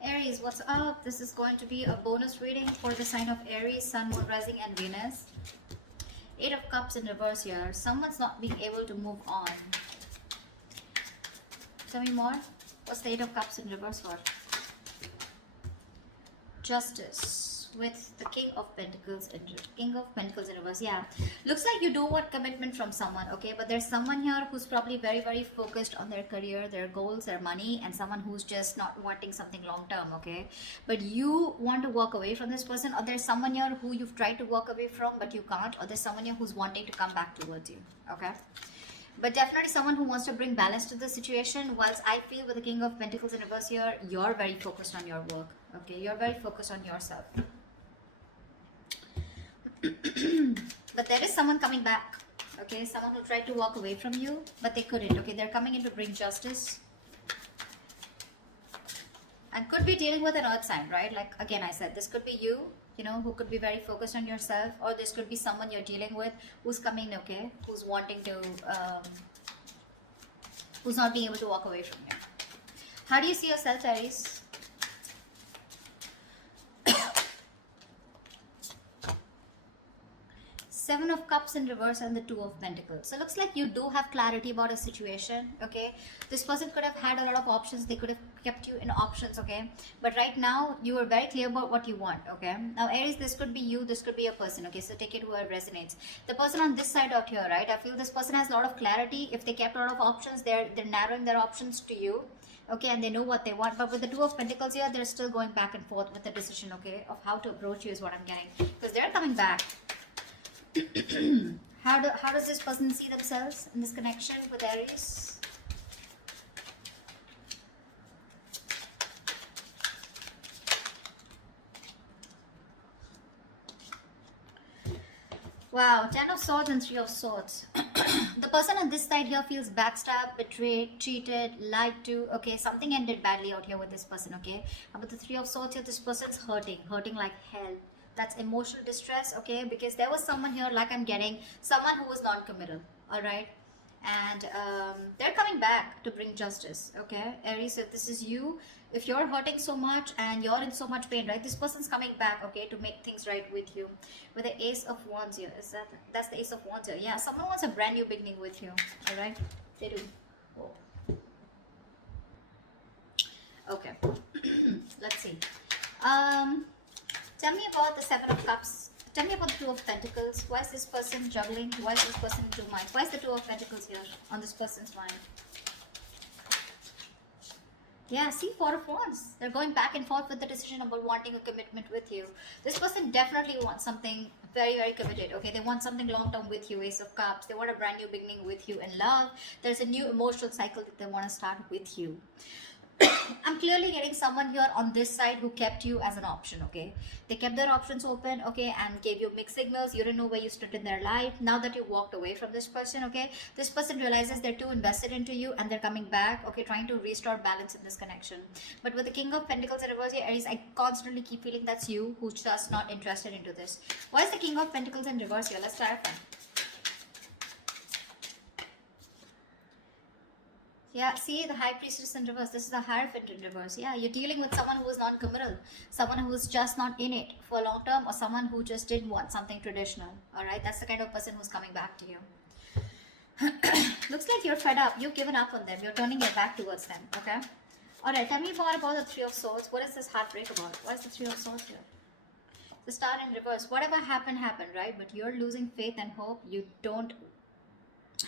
Aries, what's up? This is going to be a bonus reading for the sign of Aries, Sun, Moon, Rising, and Venus. Eight of Cups in reverse here. Someone's not being able to move on. Tell me more. What's the Eight of Cups in reverse for? Justice with the King of Pentacles in reverse. Yeah, looks like you do want commitment from someone, okay, but there's someone here who's probably very, very focused on their career, their goals, their money, and someone who's just not wanting something long term, okay, but you want to walk away from this person, or there's someone here who you've tried to walk away from but you can't, or there's someone here who's wanting to come back towards you, okay. But definitely someone who wants to bring balance to the situation. Whilst I feel with the King of Pentacles in reverse here, you're very focused on your work, okay, you're very focused on yourself. But there is someone coming back, okay, someone who tried to walk away from you but they couldn't, okay, they're coming in to bring justice, and could be dealing with an earth sign, right? Like again I said, this could be you, you know, who could be very focused on yourself, or this could be someone you're dealing with who's coming, okay, who's wanting to who's not being able to walk away from you. How do you see yourself, Aries? Seven of Cups in reverse and the Two of Pentacles. So it looks like you do have clarity about a situation, okay? This person could have had a lot of options. They could have kept you in options, okay? But right now, you are very clear about what you want, okay? Now, Aries, this could be you. This could be a person, okay? So take it where it resonates. The person on this side out here, right? I feel this person has a lot of clarity. If they kept a lot of options, they're narrowing their options to you, okay? And they know what they want. But with the Two of Pentacles here, they're still going back and forth with the decision, okay? Of how to approach you is what I'm getting. Because they're coming back. How does this person see themselves in this connection with Aries? Wow, Ten of Swords and Three of Swords. The person on this side here feels backstabbed, betrayed, cheated, lied to. Okay, something ended badly out here with this person, okay? But the Three of Swords here, this person's hurting like hell. That's emotional distress, okay, because there was someone here, like I'm getting someone who was non-committal, all right, and they're coming back to bring justice, okay. Aries, if this is you, if you're hurting so much and you're in so much pain, right, this person's coming back, okay, to make things right with you. With the Ace of Wands here, that's the Ace of Wands here. Yeah, someone wants a brand new beginning with you, all right, they do. Oh. Okay. Let's see. Tell me about the Seven of Cups. Tell me about the Two of Pentacles. Why is this person juggling? Why is this person in two minds? Why is the Two of Pentacles here on this person's mind? Yeah, see, Four of Wands. They're going back and forth with the decision about wanting a commitment with you. This person definitely wants something very, very committed. Okay, they want something long-term with you, Ace of Cups. They want a brand new beginning with you in love. There's a new emotional cycle that they want to start with you. I'm clearly getting someone here on this side who kept you as an option, okay? They kept their options open, okay, and gave you mixed signals. You didn't know where you stood in their life. Now that you walked away from this person, okay, this person realizes they're too invested into you and they're coming back, okay, trying to restore balance in this connection. But with the King of Pentacles in reverse here, Aries, I constantly keep feeling that's you who's just not interested into this. Why is the King of Pentacles in reverse here? Let's clarify. Yeah, see the High Priestess in reverse. This is the Hierophant in reverse. Yeah, you're dealing with someone who is non-committal, someone who is just not in it for long term, or someone who just didn't want something traditional. All right, that's the kind of person who's coming back to you. Looks like you're fed up. You've given up on them. You're turning your back towards them. Okay. All right. Tell me more about the Three of Swords. What is this heartbreak about? What is the Three of Swords here? The Star in reverse. Whatever happened, happened, right? But you're losing faith and hope. You don't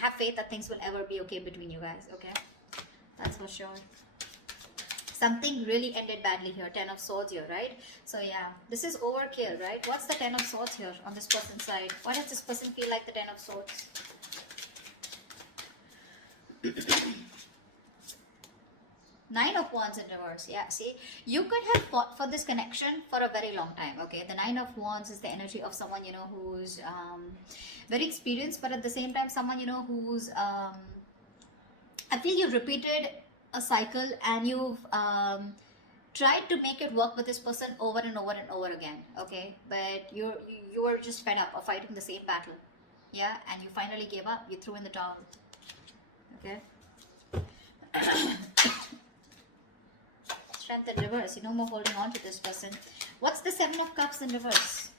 have faith that things will ever be okay between you guys. Okay. That's for sure. Something really ended badly here. Ten of Swords here, right? So yeah, this is overkill, right? What's the Ten of Swords here on this person's side? Why does this person feel like the Ten of Swords? Nine of Wands in reverse. Yeah, see, you could have fought for this connection for a very long time, okay? The Nine of Wands is the energy of someone, you know, who's very experienced, but at the same time, someone, you know, who's I feel you've repeated a cycle and you've tried to make it work with this person over and over and over again, okay? But you were just fed up of fighting the same battle, yeah? And you finally gave up. You threw in the towel, okay? strength in reverse. No more holding on to this person. What's the 7 of Cups in reverse?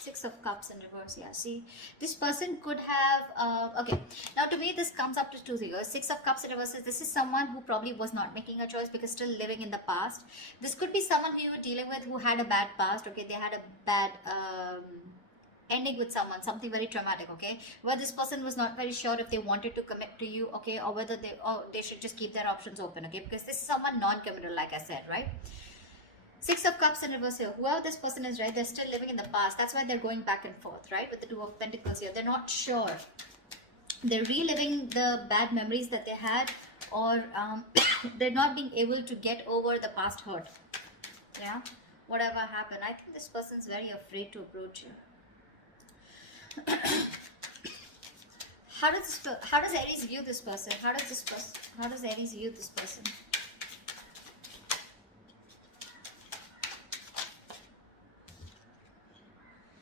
6 of Cups in reverse. Yeah, see, this person could have okay, now to me this comes up to 2 figures. 6 of Cups in reverse is, this is someone who probably was not making a choice because still living in the past. This could be someone who you were dealing with who had a bad past. Okay, they had a bad ending with someone, something very traumatic. Okay, where this person was not very sure if they wanted to commit to you, okay, or whether they should just keep their options open. Okay, because this is someone non-committal, like I said, right? 6 of Cups in reverse here. Whoever this person is, right, they're still living in the past. That's why they're going back and forth, right? With the 2 of Pentacles here. They're not sure. They're reliving the bad memories that they had, or they're not being able to get over the past hurt. Yeah? Whatever happened. I think this person's very afraid to approach you. How does Aries view this person? How does Aries view this person?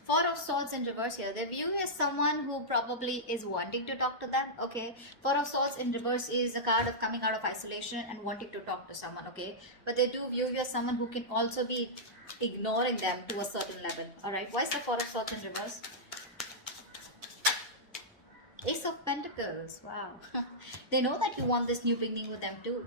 4 of Swords in reverse here. They view you as someone who probably is wanting to talk to them. Okay. 4 of Swords in reverse is a card of coming out of isolation and wanting to talk to someone. Okay. But they do view you as someone who can also be ignoring them to a certain level. Alright. Why is the 4 of Swords in reverse? Ace of Pentacles. Wow. They know that you want this new beginning with them too.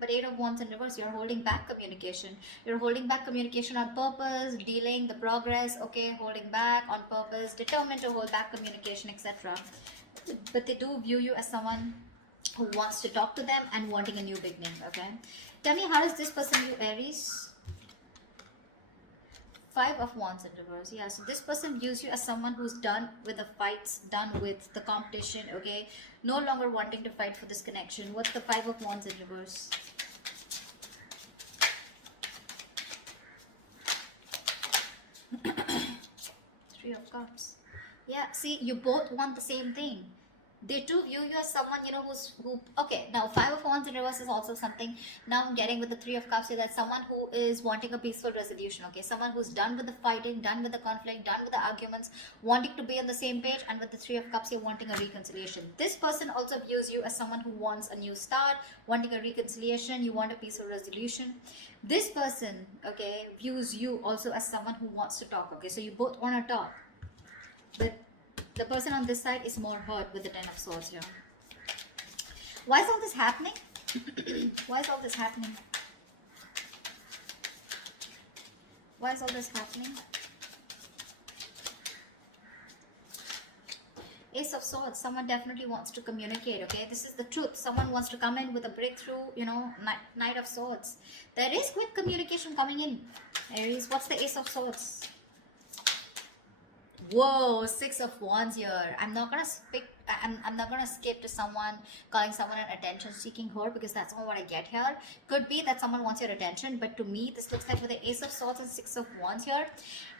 But 8 of Wands in reverse, you're holding back communication. You're holding back communication on purpose, dealing the progress, okay, holding back on purpose, determined to hold back communication, etc. But they do view you as someone who wants to talk to them and wanting a new beginning, okay? Tell me, how does this person view Aries? 5 of Wands in reverse. Yeah, so this person views you as someone who's done with the fights, done with the competition, okay? No longer wanting to fight for this connection. What's the 5 of Wands in reverse? Three of Cups. Yeah, see, you both want the same thing. They too view you as someone, okay, now 5 of Wands in reverse is also something. Now I'm getting with the 3 of Cups here, that someone who is wanting a peaceful resolution, okay? Someone who's done with the fighting, done with the conflict, done with the arguments, wanting to be on the same page, and with the 3 of Cups, you're wanting a reconciliation. This person also views you as someone who wants a new start, wanting a reconciliation, you want a peaceful resolution. This person, okay, views you also as someone who wants to talk, okay? So you both want to talk. But the person on this side is more hurt with the 10 of Swords here. Why is all this happening? Why is all this happening? Why is all this happening? Ace of Swords. Someone definitely wants to communicate, okay? This is the truth. Someone wants to come in with a breakthrough, Knight of Swords. There is quick communication coming in. Aries, what's the Ace of Swords? Whoa, 6 of Wands here. I'm not gonna skip to someone calling someone an attention-seeking whore, because that's not what I get here. Could be that someone wants your attention, but to me, this looks like with the Ace of Swords and 6 of Wands here,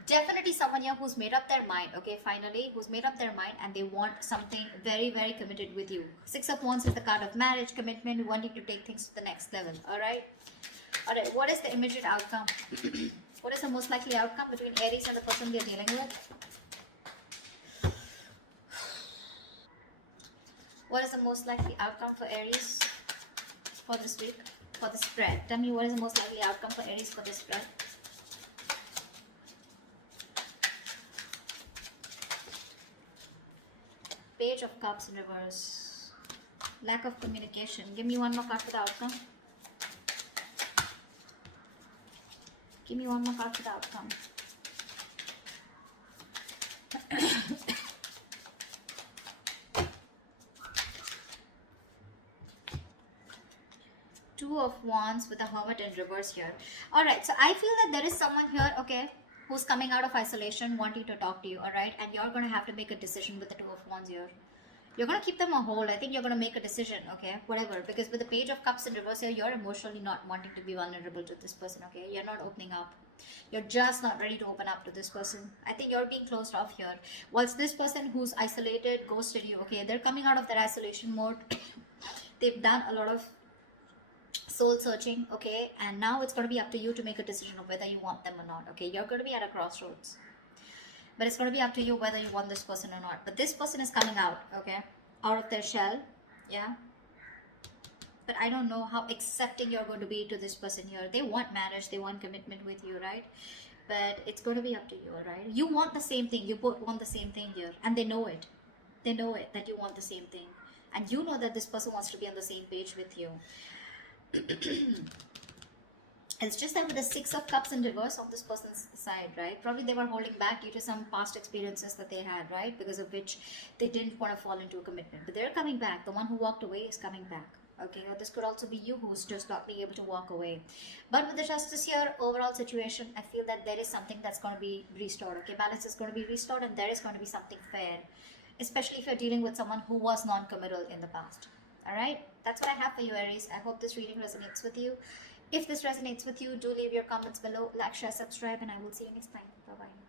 definitely someone here who's made up their mind, okay, finally, who's made up their mind and they want something very, very committed with you. 6 of Wands is the card of marriage, commitment, wanting to take things to the next level, alright? Alright, what is the immediate outcome? What is the most likely outcome between Aries and the person they're dealing with? What is the most likely outcome for Aries for this week, for the spread? Tell me, what is the most likely outcome for Aries for this spread? Page of Cups in reverse. Lack of communication. Give me one more card for the outcome. Give me one more card for the outcome. Two of Wands with a Hermit in reverse here. Alright, so I feel that there is someone here, okay, who's coming out of isolation, wanting to talk to you, alright? And you're going to have to make a decision with the Two of Wands here. You're going to keep them on hold. I think you're going to make a decision, okay? Whatever. Because with the Page of Cups in reverse here, you're emotionally not wanting to be vulnerable to this person, okay? You're not opening up. You're just not ready to open up to this person. I think you're being closed off here. Whilst this person who's isolated, ghosted you, okay? They're coming out of their isolation mode. They've done a lot of soul searching, okay, and now it's going to be up to you to make a decision of whether you want them or not, okay? You're going to be at a crossroads, but it's going to be up to you whether you want this person or not. But this person is coming out, okay, out of their shell, yeah, but I don't know how accepting you're going to be to this person here. They want marriage, they want commitment with you, right? But it's going to be up to you, all right? You want the same thing. You both want the same thing here, and they know it. They know it that you want the same thing, and you know that this person wants to be on the same page with you. It's just that with the Six of Cups in reverse on this person's side, right? Probably they were holding back due to some past experiences that they had, right? Because of which they didn't want to fall into a commitment. But they're coming back. The one who walked away is coming back. Okay, or this could also be you who's just not being able to walk away. But with the Justice here, overall situation, I feel that there is something that's going to be restored. Okay, balance is going to be restored, and there is going to be something fair, especially if you're dealing with someone who was non-committal in the past. All right, that's what I have for you, Aries. I hope this reading resonates with you. If this resonates with you, do leave your comments below, like, share, subscribe, and I will see you next time. Bye bye.